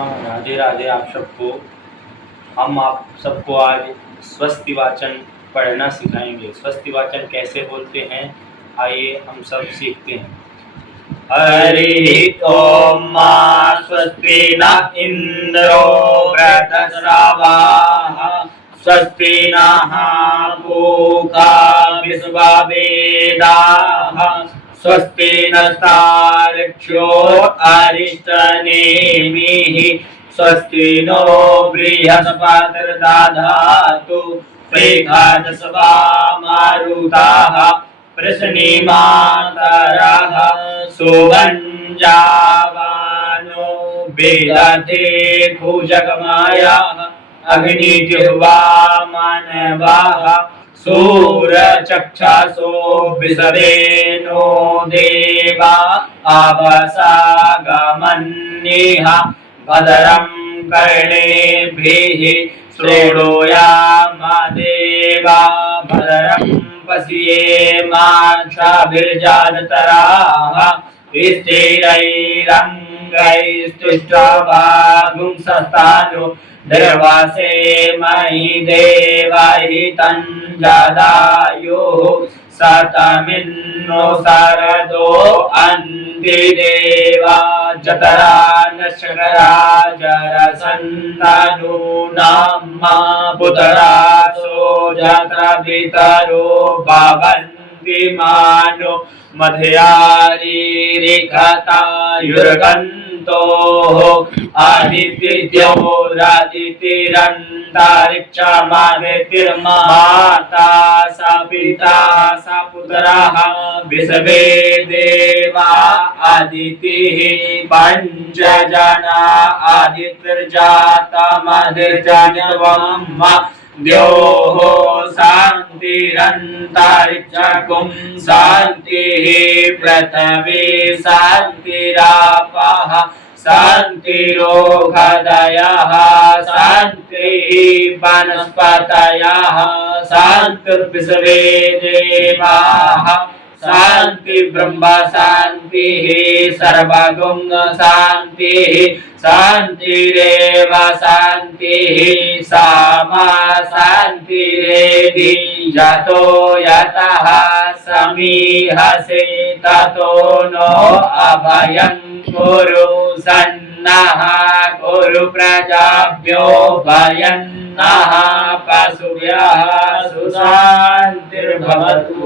राधे राधे आप सबको। हम आप सबको आज स्वस्ति वाचन पढ़ना सिखाएंगे। स्वस्ति वाचन कैसे बोलते हैं, आइए हम सब सीखते हैं। हरि ओम मा स्वस्ति न इंद्रो वृद्धश्रवाः स्वस्ति नः पूषा विश्ववेदाः स्वस्ति नस्तार्क्ष्यो अरिष्टनेमिः स्वस्ति नो बृहस्पतिर्दधातु प्रेषादस्वा मारुताः प्रश्निमातरः सुगञ्जावानो वेदते भुजगमायाः अग्निजिह्वा मानवाः सूर्यचक्षुषो विसवेनो देवा अवसागमन्येह भद्रं कर्णेभिः शृणुयामदेवा भद्रं पश्येमाक्षभिर्जातराः स्थिरैरङ्गैस्तुष्ट्वागुंसस्तानु निर्वासे मयि देवहितं जदायुः सतमिन्नो शरदो अन्तिदेवा जतरा नशकरा जरसन्धनूनां पुतरा जत्र पितरो भवन्ति मानो मध्यारीरिखतायुर्गन्तोः आदित्यो रादितिरन्तरिक्षमादितिर्माता स पिता स पुत्रः विश्वे देवा आदितिः पञ्चजना आदितिर्जातमधिर्जन्म द्योः शान्तिरन्तरिक्षकुं शान्तिः पृथिवी शान्तिरापः शान्तिरोषधयः शान्तिः वनस्पतयः शान्तिर्विश्वे देवाः शान्ति ब्रह्म शान्तिः सर्वगुण शान्तिः शान्तिरेव शान्तिः सामा शान्तिरेधि यतो यतः समीहसे ततो नो अभयं कुरु सन्नः कुरु प्रजाभ्यो भयन्नः पशुभ्यः सुशान्तिर्भवतु।